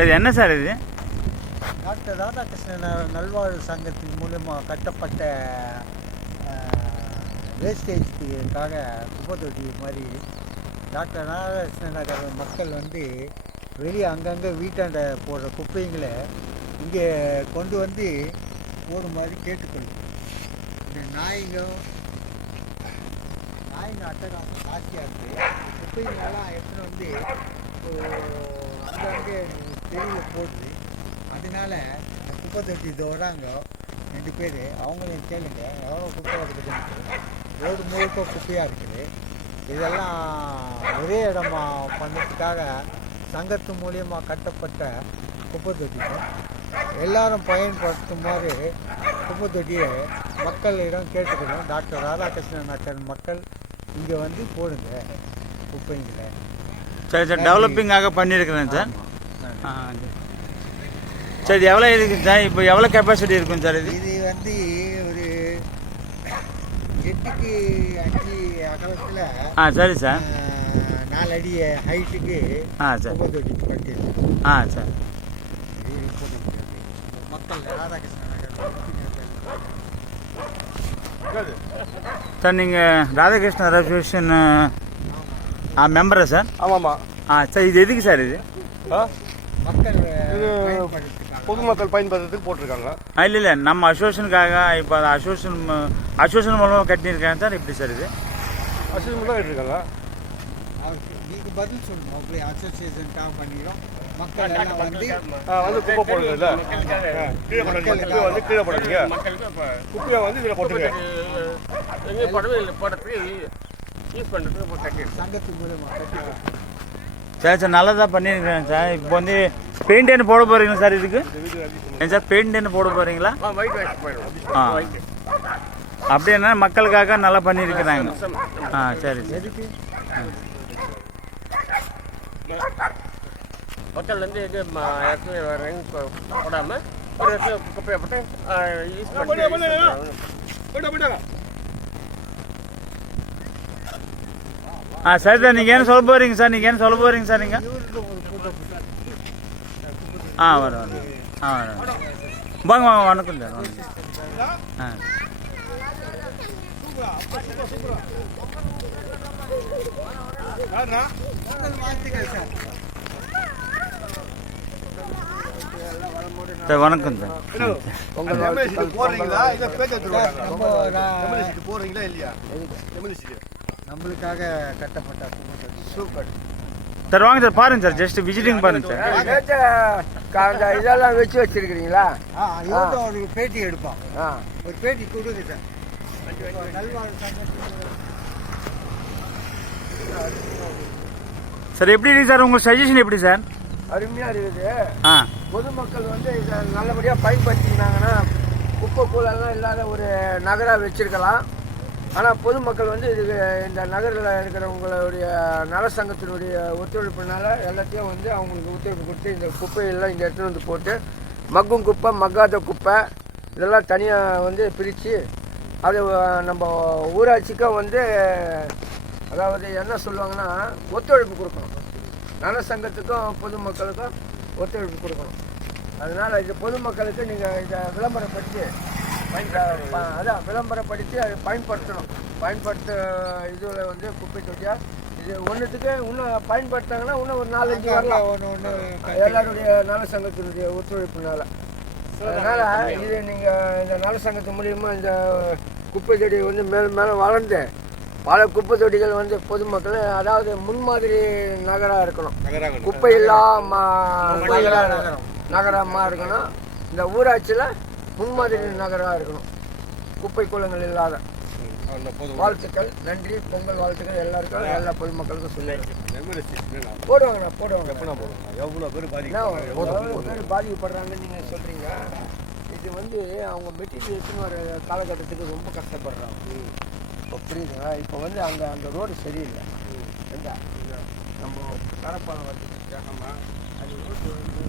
இது என்ன சார் இது? டாக்டர் ராதாகிருஷ்ணன் நல்வாழ்வு சங்கத்தின் மூலமாக கட்டப்பட்ட வேஸ்டேஜ்க்காக குப்பை தொட்டி மாதிரி டாக்டர் ராதாகிருஷ்ணன் நகர் மக்கள் வந்து வெளியே அங்கங்கே வீட்டாண்ட போடுற குப்பைங்களை இங்கே கொண்டு வந்து போடும் மாதிரி கேட்டுக்கொள்ளும். இந்த நாய்ங்க அட்டகாசம் ஜாஸ்தியாக இருக்குது. குப்பைங்களெல்லாம் எடுத்துகிட்டு வந்து அங்கங்கே தெருவில் போடுது. அதனால குப்பை தொட்டி இது வராங்க 2 பேர், அவங்களையும் கேளுங்க எவ்வளோ குப்பை இருக்குது. ரோடு முழுக்க குப்பையாக இருக்குது. இதெல்லாம் ஒரே இடமா பண்ணதுக்காக சங்கத்து மூலியமாக கட்டப்பட்ட குப்பை தொட்டிக்கு எல்லாரும் பயன்படுத்துமாறு குப்பை தொட்டியை மக்களிடம் கேட்டுக்கணும். டாக்டர் ராதாகிருஷ்ணன் நகர் மக்கள் இங்கே வந்து போடுங்க குப்பைங்களை. சரி சார், டெவலப்பிங்காக பண்ணியிருக்கிறேன் சார். சரி, எவ்வளோ இருக்குது சார்? இப்போ எவ்வளோ கெப்பாசிட்டி இருக்கும் சார் இது? இது வந்து ஒரு 8க்கு 5 அகலத்தில் சரி சார், 4 அடி ஹைட்டுக்கு சார் குப்பை தொட்டி கட்டியிருக்கு. சார் மக்கள் ராதாகிருஷ்ணன் சார், நீங்கள் ராதாகிருஷ்ணன் அசோசியேஷன் மெம்பரா சார்? ஆமாம்மா. சார், இது எதுக்கு சார்? இது மக்கள் பொதுமக்கள் பயன்படுத்துறதுக்கு போட்டிருக்காங்க. இல்லை நம்ம அசோசியேஷனுக்காக இப்போ அசோசியேஷன் மூலமாக கட்டியிருக்காங்க சார். எப்படி சார் இது? அசோசியேஷன் தான் கட்டிருக்காங்க. நீங்கள் பதில் சொல்லணும். அப்படி அசோசியேஷனுக்காக பண்ணிக்கிறோம். மக்கள் எல்லாம் வந்து குப்பை போடுறதுல கீழே வந்து கீழே போடுறீங்க. குப்பையை வந்து இதில் போட்டுருங்க. சங்கத்து மூலமாக கட்டி. சரி சார், நல்லதாக பண்ணியிருக்கிறேன் சார். இப்போ வந்து பெயிண்ட் என்ன போட போகிறீங்களா சார் இதுக்கு? ஏன் சார், பெயிண்ட் என்ன போட போகிறீங்களா? அப்படின்னா மக்களுக்காக நல்லா பண்ணியிருக்கிறாங்க. சரி சரி. மக்கள் வந்து இது இடத்துல போடாமல் ஒரு இடத்துல குப்பையை போட்டு யூஸ் பண்ணி. சரி சார், நீங்கள் என்ன சொல்ல போகிறீங்க சார்? நீங்கள் என்ன சொல்ல போகிறீங்க சார்? நீங்கள் வரும் வாங்க வாங்க, வணக்கம் சார். சார் வணக்கம் சார். போறீங்களா இல்லையா? நம்மளுக்காக கட்டப்பட்ட சூப்பர் சார். வாங்க சார், பாருங்க சார், ஜஸ்ட் விசிட்டிங் பாருங்க சார். இதெல்லாம் வச்சு வச்சிருக்கிறீங்களா? ஒரு பேட்டி எடுப்பான். ஒரு பேட்டி கொடுங்க சார். சார் எப்படி இருக்கு சார்? உங்க சஜஷன் எப்படி சார்? அருமையா இருக்குது. பொதுமக்கள் வந்து இதை நல்லபடியா பயன்படுத்தினாங்கன்னா குப்பை கூலெல்லாம் இல்லாத ஒரு நகரா வச்சிருக்கலாம். ஆனால் பொதுமக்கள் வந்து இதுக்கு இந்த நகரில் இருக்கிறவங்களுடைய நல சங்கத்தினுடைய ஒத்துழைப்புனால எல்லாத்தையும் வந்து அவங்களுக்கு ஒத்துழைப்பு கொடுத்து இந்த குப்பையெல்லாம் இந்த இடத்துல வந்து போட்டு மக்கும் குப்பை மக்காத குப்பை இதெல்லாம் தனியாக வந்து பிரித்து அது நம்ம ஊராட்சிக்கும் வந்து அதாவது என்ன சொல்லுவாங்கன்னா ஒத்துழைப்பு கொடுக்கணும். நல சங்கத்துக்கும் பொதுமக்களுக்கும் ஒத்துழைப்பு கொடுக்கணும். அதனால் இது பொதுமக்களுக்கு நீங்கள் இதை விளம்பரப்படுத்தி விளம்பரப்படுத்தி அதை பயன்படுத்தணும். இதில் வந்து குப்பை தொட்டியா இது ஒன்றுத்துக்கு இன்னும் பயன்படுத்தாங்கன்னா இன்னும் ஒரு 4-5 வரலாம் எல்லாருடைய நல சங்கத்தினுடைய ஒத்துழைப்புனால. அதனால் இது நீங்கள் இந்த நல சங்கத்து மூலியமாக இந்த குப்பை தொட்டி வந்து மேலே வளர்ந்து பல குப்பை தொட்டிகள் வந்து பொதுமக்கள் அதாவது முன்மாதிரி நகராக இருக்கணும். குப்பை நகரமாக இருக்கணும். இந்த ஊராட்சியில் முன்மாதிரி நகராக இருக்கணும். குப்பை கூலங்கள் இல்லாத. வாழ்த்துக்கள், நன்றி. பொங்கல் வாழ்த்துக்கள் எல்லாருக்கும், எல்லா பொதுமக்களுக்கும் சொல்லுங்க. போடுவாங்கண்ணா, போடுவாங்க. எவ்வளோ பேர் பாதிக்கப்படுறாங்கன்னு நீங்கள் சொல்கிறீங்க. இது வந்து அவங்க மெட்டீரியல்ஸ்னு ஒரு காலகட்டத்துக்கு ரொம்ப கஷ்டப்படுறாங்க. இப்போ புரியுதுங்களா? இப்போ வந்து அந்த ரோடு சரியில்லை. எங்க நம்ம கடப்பாலம் வந்து அது ரோடு வந்து